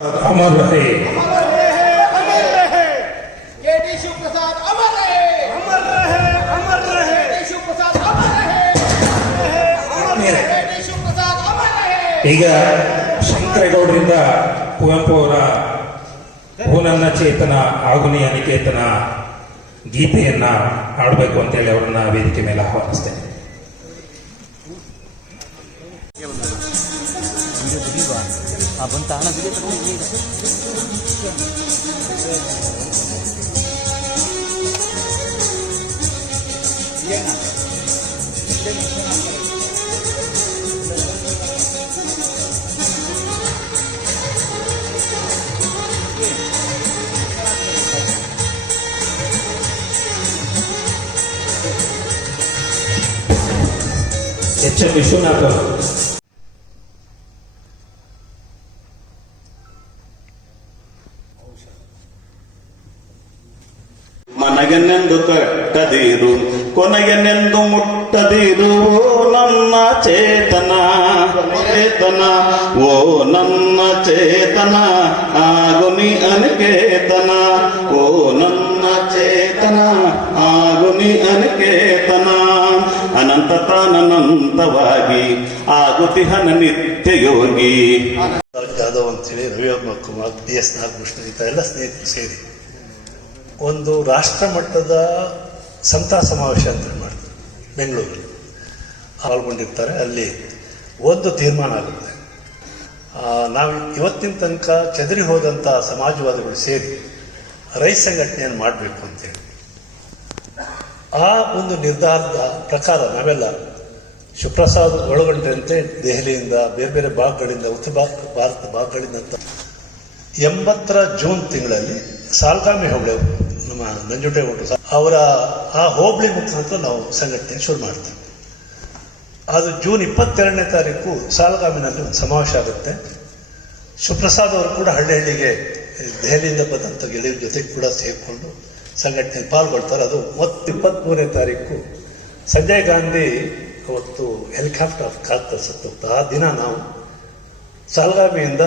अमर रहे, अमर रहे, अमर रहे। केडी शिवप्रसाद अमर रहे, अमर रहे, अमर रहे। केडी शिवप्रसाद अमर रहे, अमर रहे। केडी शिवप्रसाद अमर रहे। ಈಗ ಶಂಕರೇಗೌಡರಿಂದ ಕುವೆಂಪು ಅವರ ಓ ನನ್ನ ಚೇತನ ಆಗುನಿ ಅನಿಕೇತನ ಗೀತೆಯನ್ನ ಹಾಡಬೇಕು ಅಂತೇಳಿ ಅವರನ್ನ ವೇದಿಕೆ ಮೇಲೆ ಆಹ್ವಾನಿಸ್ತೇನೆ. ಬಂತ ಹಣ ಎಚ್ ಎಂ ವಿಶ್ವನಾಥ್ ಅವರು ಮನಗೆನೆಂದು ಕಟ್ಟದಿರು ಕೊನೆಗೆನೆಂದು ಮುಟ್ಟದಿರು ಓ ನನ್ನ ಚೇತನ ಚೇತನ ಓ ನನ್ನ ಚೇತನ ಆಗುನಿ ಅನಿಕೇತನ ಓ ನನ್ನ ಚೇತನ ಆಗುನಿ ಅನಿಕೇತನ ಅನಂತ ತಾನಂತವಾಗಿ ಆಗುತಿಹನ ನಿತ್ಯ ಯೋಗಿ. ಜಾಧವ್ ಅಂತೇಳಿ ರವಿವರ್ಮ ಕುಮಾರ್ PS ನಾಗಭೂಷಣ ಇಂಥ ಎಲ್ಲ ಸ್ನೇಹಿತರು ಸೇರಿ ಒಂದು ರಾಷ್ಟ್ರ ಮಟ್ಟದ ಸಂತಾ ಸಮಾವೇಶ ಅಂತ ಮಾಡ್ತಾರೆ ಬೆಂಗಳೂರಲ್ಲಿ ಪಾಲ್ಗೊಂಡಿರ್ತಾರೆ. ಅಲ್ಲಿ ಒಂದು ತೀರ್ಮಾನ ಆಗುತ್ತೆ, ನಾವು ಇವತ್ತಿನ ತನಕ ಚದರಿ ಹೋದಂಥ ಸಮಾಜವಾದಿಗಳು ಸೇರಿ ರೈತ ಸಂಘಟನೆಯನ್ನು ಮಾಡಬೇಕು ಅಂತೇಳಿ ಆ ಒಂದು ನಿರ್ಧಾರದ ಪ್ರಕಾರ ನಾವೆಲ್ಲ ಶಿವಪ್ರಸಾದ್ ಒಳಗೊಂಡಂತೆ ದೆಹಲಿಯಿಂದ ಬೇರೆ ಬೇರೆ ಭಾಗಗಳಿಂದ ಉತ್ತರ ಭಾರತ ಭಾಗಗಳಿಂದ 80ರ ಜೂನ್ ತಿಂಗಳಲ್ಲಿ ಸಾಲ್ಗಾಮಿ ಹೋಬಳಿ ನಮ್ಮ ನಂಜುಂಡೇಗೌಡರು ಅವರ ಆ ಹೋಬಳಿ ಮುಖಾಂತರ ನಾವು ಸಂಘಟನೆ ಶುರು ಮಾಡ್ತೀವಿ. ಅದು ಜೂನ್ 22ನೇ ತಾರೀಕು ಸಾಲ್ಗಾಮಿನಲ್ಲಿ ಒಂದು ಸಮಾವೇಶ ಆಗುತ್ತೆ. ಶಿವಪ್ರಸಾದ್ ಅವರು ಕೂಡ ಹಳ್ಳಿಗೆ ದೆಹಲಿಯಿಂದ ಬಂದಂಥ ಗೆಳೆಯರ ಜೊತೆಗೆ ಕೂಡ ಸೇರಿಕೊಂಡು ಸಂಘಟನೆಯಲ್ಲಿ ಪಾಲ್ಗೊಳ್ತಾರೆ. ಅದು 23ನೇ ತಾರೀಕು ಸಂಜಯ್ ಗಾಂಧಿ ಅವತ್ತು ಹೆಲಿಕಾಪ್ಟರ್ ಕಾರ್ ಸತ್ತೋಗ್ತಾ ಆ ದಿನ ನಾವು ಸಾಲ್ಗಾಮಿಯಿಂದ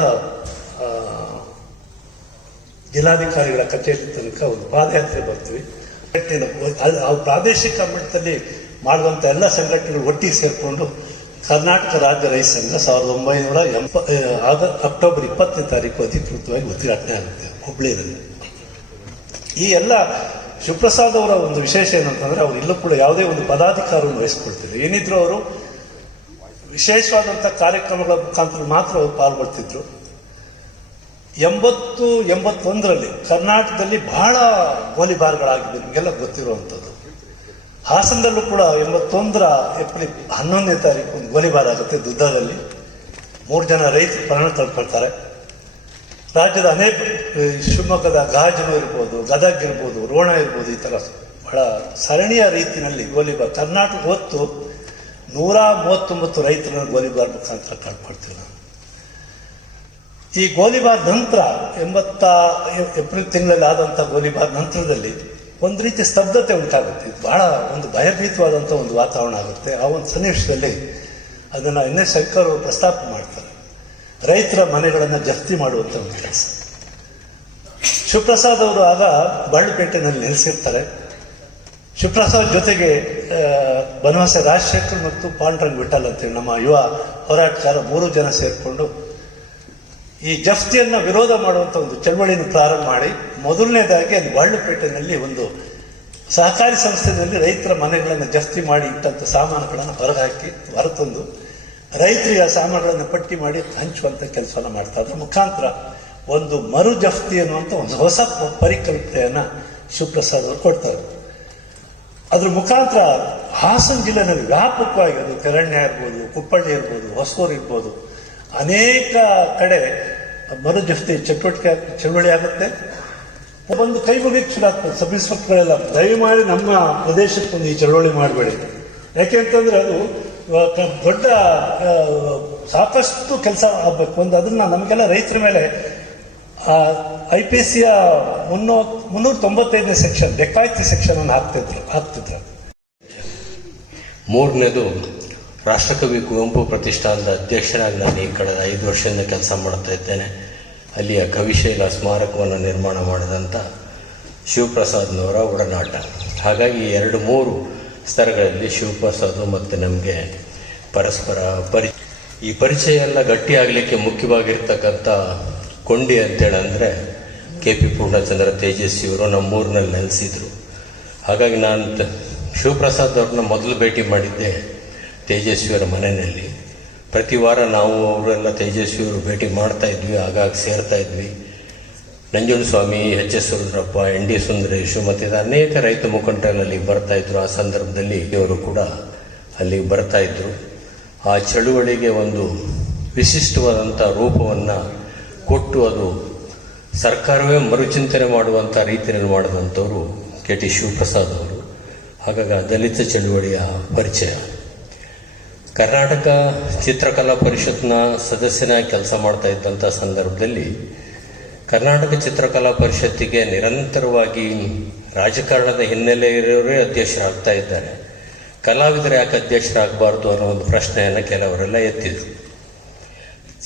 ಜಿಲ್ಲಾಧಿಕಾರಿಗಳ ಕಚೇರಿ ತನಕ ಒಂದು ಪಾದಯಾತ್ರೆ ಬರ್ತೀವಿ. ಆ ಪ್ರಾದೇಶಿಕ ಮಟ್ಟದಲ್ಲಿ ಮಾಡುವಂಥ ಎಲ್ಲ ಸಂಘಟನೆಗಳು ಒಟ್ಟಿಗೆ ಸೇರಿಕೊಂಡು ಕರ್ನಾಟಕ ರಾಜ್ಯ ರೈತ ಸಂಘ 1980 ಅಕ್ಟೋಬರ್ 20ನೇ ತಾರೀಕು ಅಧಿಕೃತವಾಗಿ ಉದ್ಘಾಟನೆ ಆಗುತ್ತೆ ಹುಬ್ಳಿಯಲ್ಲಿ. ಈ ಎಲ್ಲ ಶಿವಪ್ರಸಾದ್ ಅವರ ಒಂದು ವಿಶೇಷ ಏನಂತಂದ್ರೆ ಅವರು ಇಲ್ಲೂ ಕೂಡ ಯಾವುದೇ ಒಂದು ಪದಾಧಿಕಾರವನ್ನು ವಹಿಸ್ಕೊಳ್ತಿದ್ರು. ಏನಿದ್ರು ಅವರು ವಿಶೇಷವಾದಂಥ ಕಾರ್ಯಕ್ರಮಗಳ ಮುಖಾಂತರ ಮಾತ್ರ ಅವರು ಪಾಲ್ಗೊಳ್ತಿದ್ರು. 80-81ರಲ್ಲಿ ಕರ್ನಾಟಕದಲ್ಲಿ ಬಹಳ ಗೋಲಿಬಾರ್ಗಳಾಗಿದ್ದು ನಿಮಗೆಲ್ಲ ಗೊತ್ತಿರುವಂಥದ್ದು. ಹಾಸನದಲ್ಲೂ ಕೂಡ 81ರ ಏಪ್ರಿಲ್ 11ನೇ ತಾರೀಕು ಒಂದು ಗೋಲಿಬಾರ್ ಆಗುತ್ತೆ. ದುದ್ದದಲ್ಲಿ 3 ಜನ ರೈತರು ಪ್ರಾಣ ಕಳ್ಕೊಳ್ತಾರೆ. ರಾಜ್ಯದ ಅನೇಕ ಶಿವಮೊಗ್ಗದ ಗಾಜನು ಇರ್ಬೋದು, ಗದಗ್ ಇರ್ಬೋದು, ರೋಣ ಇರ್ಬೋದು, ಈ ಥರ ಬಹಳ ಸರಣಿಯ ರೀತಿಯಲ್ಲಿ ಗೋಲಿಬಾರ್ ಕರ್ನಾಟಕ ಹೊತ್ತು 139 ರೈತರನ್ನು ಗೋಲಿಬಾರ್ ಮುಖಾಂತರ ಕಳ್ಕೊಳ್ತೀವಿ ನಾವು. ಈ ಗೋಲಿಬಾರ್ ನಂತರ 80 ಏಪ್ರಿಲ್ ತಿಂಗಳಲ್ಲಿ ಆದಂಥ ಗೋಲಿಬಾರ್ ನಂತರದಲ್ಲಿ ಒಂದು ರೀತಿ ಸ್ತಬ್ಧತೆ ಉಂಟಾಗುತ್ತೆ. ಬಹಳ ಒಂದು ಭಯಭೀತವಾದಂಥ ಒಂದು ವಾತಾವರಣ ಆಗುತ್ತೆ. ಆ ಒಂದು ಸನ್ನಿವೇಶದಲ್ಲಿ ಅದನ್ನು NS ಶಂಕರ್ ಅವರು ಪ್ರಸ್ತಾಪ ಮಾಡ್ತಾರೆ, ರೈತರ ಮನೆಗಳನ್ನು ಜಪ್ತಿ ಮಾಡುವಂಥ ಒಂದು ಕೆಲಸ. ಶಿವಪ್ರಸಾದ್ ಅವರು ಆಗ ಬಾಳುಪೇಟೆನಲ್ಲಿ ನೆಲೆಸಿರ್ತಾರೆ. ಶಿವಪ್ರಸಾದ್ ಜೊತೆಗೆ ಬನವಾಸ ರಾಜಶೇಖರ್ ಮತ್ತು ಪಾಂಡುರಂಗ್ ವಿಠಲ್ ಅಂತೇಳಿ ನಮ್ಮ ಯುವ ಹೋರಾಟಗಾರ 3 ಜನ ಸೇರಿಕೊಂಡು ಈ ಜಪ್ತಿಯನ್ನು ವಿರೋಧ ಮಾಡುವಂಥ ಒಂದು ಚಳವಳಿಯನ್ನು ಪ್ರಾರಂಭ ಮಾಡಿ ಮೊದಲನೇದಾಗಿ ಅಲ್ಲಿ ಬಾಳುಪೇಟೆನಲ್ಲಿ ಒಂದು ಸಹಕಾರಿ ಸಂಸ್ಥೆಯಲ್ಲಿ ರೈತರ ಮನೆಗಳನ್ನು ಜಪ್ತಿ ಮಾಡಿ ಇಟ್ಟಂಥ ಸಾಮಾನುಗಳನ್ನು ಹೊರಹಾಕಿ ಹೊರತಂದು ರೈತರಿಗೆ ಆ ಸಾಮಾನುಗಳನ್ನು ಪಟ್ಟಿ ಮಾಡಿ ಹಂಚುವಂಥ ಕೆಲಸವನ್ನು ಮಾಡ್ತಾರೆ. ಅದ್ರ ಮುಖಾಂತರ ಒಂದು ಮರು ಜಪ್ತಿ ಅನ್ನುವಂಥ ಒಂದು ಹೊಸ ಪರಿಕಲ್ಪನೆಯನ್ನು ಶಿವಪ್ರಸಾದ್ ಅವರು ಕೊಡ್ತಾರೆ. ಅದ್ರ ಮುಖಾಂತರ ಹಾಸನ ಜಿಲ್ಲೆನಲ್ಲಿ ವ್ಯಾಪಕವಾಗಿ ಅದು ಕೆರಣ್ಯ ಇರ್ಬೋದು, ಕುಪ್ಪಳ್ಳಿ ಇರ್ಬೋದು, ಹೊಸೂರು ಇರ್ಬೋದು, ಅನೇಕ ಕಡೆ ಮರು ಜಪ್ತಿ ಚಳವಳಿ ಆಗುತ್ತೆ. ಒಂದು ಕೈ ಮುಗಿಯಕ್ಕೆ ಶುರು ಆಗ್ತದೆ. ಸಬ್ ಇನ್ಸ್ಪೆಕ್ಟರ್ಗಳೆಲ್ಲ ದಯಮಾಡಿ ನಮ್ಮ ಪ್ರದೇಶಕ್ಕೊಂದು ಈ ಚಳವಳಿ ಮಾಡಬೇಡಿ, ಯಾಕೆಂತಂದ್ರೆ ಅದು ದೊಡ್ಡ ಸಾಕಷ್ಟು ಕೆಲಸ ಆಗಬೇಕು. ಒಂದು ಅದನ್ನ ನಮಗೆಲ್ಲ ರೈತರ ಮೇಲೆ IPC 395ನೇ ಸೆಕ್ಷನ್ ಡೆಕಾಯ್ತಿ ಸೆಕ್ಷನ್ ಅನ್ನು ಹಾಕ್ತಿದ್ರು. ಮೂರನೇದು ರಾಷ್ಟ್ರಕವಿ ಕುವೆಂಪು ಪ್ರತಿಷ್ಠಾನದ ಅಧ್ಯಕ್ಷರಾಗಿ ನಾನು ಈ ಕಳೆದ 5 ವರ್ಷದಿಂದ ಕೆಲಸ ಮಾಡ್ತಾ ಇದ್ದೇನೆ. ಅಲ್ಲಿಯ ಕವಿಶೈಲ ಸ್ಮಾರಕವನ್ನು ನಿರ್ಮಾಣ ಮಾಡಿದಂಥ ಶಿವಪ್ರಸಾದ್ನವರ ಒಡನಾಟ. ಹಾಗಾಗಿ 2-3 ಸ್ತರಗಳಲ್ಲಿ ಶಿವಪ್ರಸಾದ್ ಮತ್ತು ನಮಗೆ ಪರಸ್ಪರ ಈ ಪರಿಚಯ ಎಲ್ಲ ಗಟ್ಟಿಯಾಗಲಿಕ್ಕೆ ಮುಖ್ಯವಾಗಿರ್ತಕ್ಕಂಥ ಕೊಂಡಿ ಅಂತೇಳಂದರೆ KP ಪೂರ್ಣಚಂದ್ರ ತೇಜಸ್ವಿಯವರು ನಮ್ಮೂರಿನಲ್ಲಿ ನೆಲೆಸಿದ್ರು. ಹಾಗಾಗಿ ನಾನು ಶಿವಪ್ರಸಾದ್ ಅವ್ರನ್ನ ಮೊದಲು ಭೇಟಿ ಮಾಡಿದ್ದೆ ತೇಜಸ್ವಿಯವರ ಮನೆಯಲ್ಲಿ. ಪ್ರತಿ ವಾರ ನಾವು ಅವರೆಲ್ಲ ತೇಜಸ್ವಿಯವರು ಭೇಟಿ ಮಾಡ್ತಾ ಇದ್ವಿ, ಆಗಾಗ ಸೇರ್ತಾ ಇದ್ವಿ. ನಂಜುಂಡಸ್ವಾಮಿ, HS ರುದ್ರಪ್ಪ, ND ಸುಂದರೇಶು ಮತ್ತು ಅನೇಕ ರೈತ ಮುಖಂಡರಲ್ಲಿ ಅಲ್ಲಿಗೆ ಬರ್ತಾಯಿದ್ರು. ಆ ಸಂದರ್ಭದಲ್ಲಿ ಇವರು ಕೂಡ ಅಲ್ಲಿಗೆ ಬರ್ತಾಯಿದ್ರು. ಆ ಚಳುವಳಿಗೆ ಒಂದು ವಿಶಿಷ್ಟವಾದಂಥ ರೂಪವನ್ನು ಕೊಟ್ಟು ಅದು ಸರ್ಕಾರವೇ ಮರುಚಿಂತನೆ ಮಾಡುವಂಥ ರೀತಿಯಲ್ಲಿ ಮಾಡಿದಂಥವರು KT ಶಿವಪ್ರಸಾದ್ ಅವರು. ಹಾಗಾಗಿ ದಲಿತ ಚಳುವಳಿಯ ಪರಿಚಯ. ಕರ್ನಾಟಕ ಚಿತ್ರಕಲಾ ಪರಿಷತ್ನ ಸದಸ್ಯನಾಗಿ ಕೆಲಸ ಮಾಡ್ತಾ ಇದ್ದಂಥ ಸಂದರ್ಭದಲ್ಲಿ ಕರ್ನಾಟಕ ಚಿತ್ರಕಲಾ ಪರಿಷತ್ತಿಗೆ ನಿರಂತರವಾಗಿ ರಾಜಕಾರಣದ ಹಿನ್ನೆಲೆ ಇರೋರೇ ಅಧ್ಯಕ್ಷರಾಗ್ತಾ ಇದ್ದಾರೆ, ಕಲಾವಿದರು ಯಾಕೆ ಅಧ್ಯಕ್ಷರಾಗಬಾರ್ದು ಅನ್ನೋ ಒಂದು ಪ್ರಶ್ನೆಯನ್ನು ಕೆಲವರೆಲ್ಲ ಎತ್ತಿದ್ರು.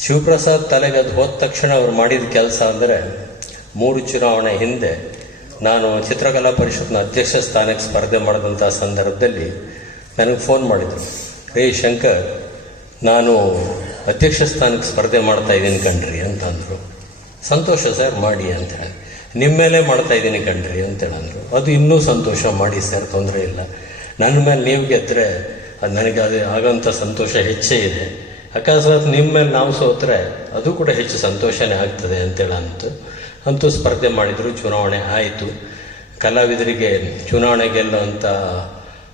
ಶಿವಪ್ರಸಾದ್ ತಲೆಗೆ ಅದು ಹೋದ ತಕ್ಷಣ ಅವ್ರು ಮಾಡಿದ ಕೆಲಸ ಅಂದರೆ 3 ಚುನಾವಣೆ ಹಿಂದೆ ನಾನು ಚಿತ್ರಕಲಾ ಪರಿಷತ್ನ ಅಧ್ಯಕ್ಷ ಸ್ಥಾನಕ್ಕೆ ಸ್ಪರ್ಧೆ ಮಾಡಿದಂಥ ಸಂದರ್ಭದಲ್ಲಿ ನನಗೆ ಫೋನ್ ಮಾಡಿದರು. ರೇ ಶಂಕರ್, ನಾನು ಅಧ್ಯಕ್ಷ ಸ್ಥಾನಕ್ಕೆ ಸ್ಪರ್ಧೆ ಮಾಡ್ತಾ ಇದ್ದೀನಿ ಕಣ್ರಿ ಅಂತಂದರು. ಸಂತೋಷ ಸರ್, ಮಾಡಿ ಅಂತ ಹೇಳಿ. ನಿಮ್ಮ ಮೇಲೆ ಮಾಡ್ತಾ ಇದ್ದೀನಿ ಕಣ್ರಿ ಅಂತೇಳಂದರು. ಅದು ಇನ್ನೂ ಸಂತೋಷ, ಮಾಡಿ ಸರ್, ತೊಂದರೆ ಇಲ್ಲ. ನನ್ನ ಮೇಲೆ ನೀವು ಗೆದ್ದರೆ ಅದು ನನಗೆ ಅದು ಆಗೋಂಥ ಸಂತೋಷ ಹೆಚ್ಚೇ ಇದೆ. ಅಕಸ್ಮಾತ್ ನಿಮ್ಮ ಮೇಲೆ ನಾವು ಸೋತ್ರೆ ಅದು ಕೂಡ ಹೆಚ್ಚು ಸಂತೋಷನೇ ಆಗ್ತದೆ ಅಂತೂ ಸ್ಪರ್ಧೆ ಮಾಡಿದರು. ಚುನಾವಣೆ ಆಯಿತು. ಕಲಾವಿದರಿಗೆ ಚುನಾವಣೆ ಗೆಲ್ಲುವಂಥ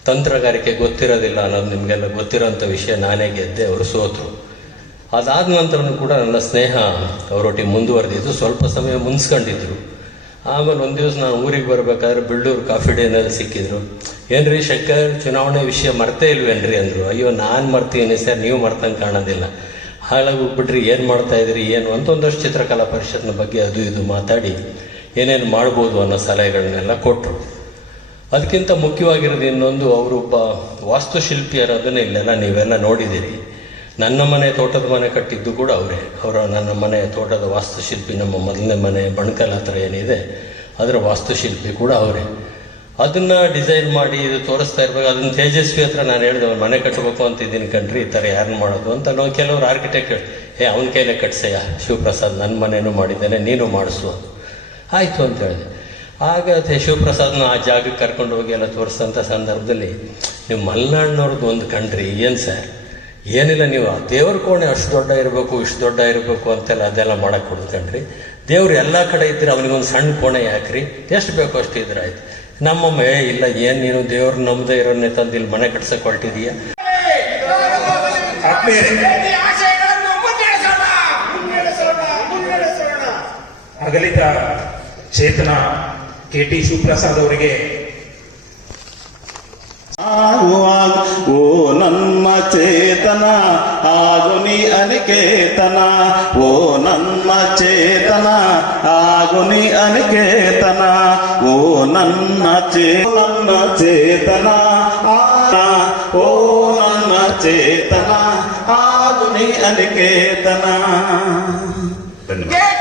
ತಂತ್ರಗಾರಿಕೆ ಗೊತ್ತಿರೋದಿಲ್ಲ ಅನ್ನೋದು ನಿಮಗೆಲ್ಲ ಗೊತ್ತಿರೋಂಥ ವಿಷಯ. ನಾನೇ ಗೆದ್ದೆ, ಅವರು ಸೋತರು. ಅದಾದ ನಂತರನೂ ಕೂಡ ನನ್ನ ಸ್ನೇಹ ಅವರೊಟ್ಟಿಗೆ ಮುಂದುವರೆದಿದ್ದು. ಸ್ವಲ್ಪ ಸಮಯ ಮುನ್ಸ್ಕೊಂಡಿದ್ರು. ಆಮೇಲೆ ಒಂದು ದಿವಸ ನಾನು ಊರಿಗೆ ಬರಬೇಕಾದ್ರೆ ಬೆಳ್ಳೂರು ಕಾಫಿ ಡೇನಲ್ಲಿ ಸಿಕ್ಕಿದ್ರು. ಏನ್ರಿ ಶಂಕರ್, ಚುನಾವಣೆ ವಿಷಯ ಮರ್ತೇ ಇಲ್ವೇನ್ರಿ ಅಂದರು. ಅಯ್ಯೋ, ನಾನು ಮರ್ತೀನಿ ಸರ್, ನೀವು ಮರ್ತಂಗೆ ಕಾಣೋದಿಲ್ಲ. ಹಾಗಾಗಿ ಹೋಗ್ಬಿಟ್ರಿ, ಏನು ಮಾಡ್ತಾ ಇದ್ರಿ ಏನು ಅಂತ ಒಂದಷ್ಟು ಚಿತ್ರಕಲಾ ಪರಿಷತ್ನ ಬಗ್ಗೆ ಅದು ಇದು ಮಾತಾಡಿ ಏನೇನು ಮಾಡ್ಬೋದು ಅನ್ನೋ ಸಲಹೆಗಳನ್ನೆಲ್ಲ ಕೊಟ್ಟರು. ಅದಕ್ಕಿಂತ ಮುಖ್ಯವಾಗಿರೋದು ಇನ್ನೊಂದು, ಅವರೊಬ್ಬ ವಾಸ್ತುಶಿಲ್ಪಿಯರೋದನ್ನೇ ಇಲ್ಲೆಲ್ಲ ನೀವೆಲ್ಲ ನೋಡಿದ್ದೀರಿ. ನನ್ನ ಮನೆ ತೋಟದ ಮನೆ ಕಟ್ಟಿದ್ದು ಕೂಡ ನನ್ನ ಮನೆ ತೋಟದ ವಾಸ್ತುಶಿಲ್ಪಿ. ನಮ್ಮ ಮೊದಲನೇ ಮನೆ ಬಣಕಲ್ ಹತ್ರ ಏನಿದೆ ಅದರ ವಾಸ್ತುಶಿಲ್ಪಿ ಕೂಡ ಅವರೇ. ಅದನ್ನು ಡಿಸೈನ್ ಮಾಡಿ ಇದು ತೋರಿಸ್ತಾ ಇರ್ಬೇಕು. ಅದನ್ನು ತೇಜಸ್ವಿ ಹತ್ರ ನಾನು ಹೇಳಿದೆ, ಅವ್ನು ಮನೆ ಕಟ್ಟಬೇಕು ಅಂತಿದ್ದೀನಿ ಕಣ್ರಿ, ಈ ಥರ ಯಾರನ್ನ ಮಾಡೋದು ಅಂತ. ನಾವು ಕೆಲವರು ಆರ್ಕಿಟೆಕ್ಟ್ ಅವನ ಕೈಲೇ ಕಟ್ಸಯ್ಯ ಶಿವಪ್ರಸಾದ್, ನನ್ನ ಮನೇನೂ ಮಾಡಿದ್ದೇನೆ, ನೀನು ಮಾಡಿಸು. ಆಯಿತು ಅಂತ ಹೇಳಿದೆ. ಆಗ ಶಿವಪ್ರಸಾದ್ನ ಆ ಜಾಗಕ್ಕೆ ಕರ್ಕೊಂಡು ಹೋಗಿ ಎಲ್ಲ ತೋರಿಸೋಂಥ ಸಂದರ್ಭದಲ್ಲಿ, ನೀವು ಮಲೆನಾಡಿನವ್ರದ್ದು ಒಂದು ಕಣ್ರಿ, ಏನು ಸರ್, ಏನಿಲ್ಲ, ನೀವು ದೇವ್ರ ಕೋಣೆ ಅಷ್ಟು ದೊಡ್ಡ ಇರಬೇಕು, ಇಷ್ಟು ದೊಡ್ಡ ಇರಬೇಕು ಅಂತೆಲ್ಲ ಅದೆಲ್ಲ ಮಾಡಕ್ಕೆ ಕೊಡ್ಕಂಡ್ರಿ. ದೇವ್ರು ಎಲ್ಲ ಕಡೆ ಇದ್ದರೆ ಅವನಿಗೊಂದು ಸಣ್ಣ ಕೋಣೆ ಹಾಕ್ರಿ, ಎಷ್ಟು ಬೇಕೋ ಅಷ್ಟು ಇದ್ರೆ ಆಯ್ತು. ನಮ್ಮಮ್ಮ ಇಲ್ಲ, ಏನು ನೀನು ದೇವ್ರು ನಮ್ಮದೇ ಇರೋನ್ನೇ ತಂದು ಇಲ್ಲಿ ಮನೆ ಕಟ್ಸಕ್ಕೆ ಹೊರಟಿದೀಯ. ಅಗಲಿದ ಚೇತನ KT ಶಿವಪ್ರಸಾದ್ ಅವರಿಗೆ ಓ ನನ್ನ ಚೇತನ ಆಗು ನೀ ಅನಿಕೇತನ, ಓ ನನ್ನ ಚೇತನ ಆಗು ನೀ ಅನಿಕೇತನ, ಓ ನನ್ನ ಚೇತನ ಓ ನನ್ನ ಚೇತನ ಆಗು ನೀ ಅನಿಕೇತನ. ಧನ್ಯವಾದ.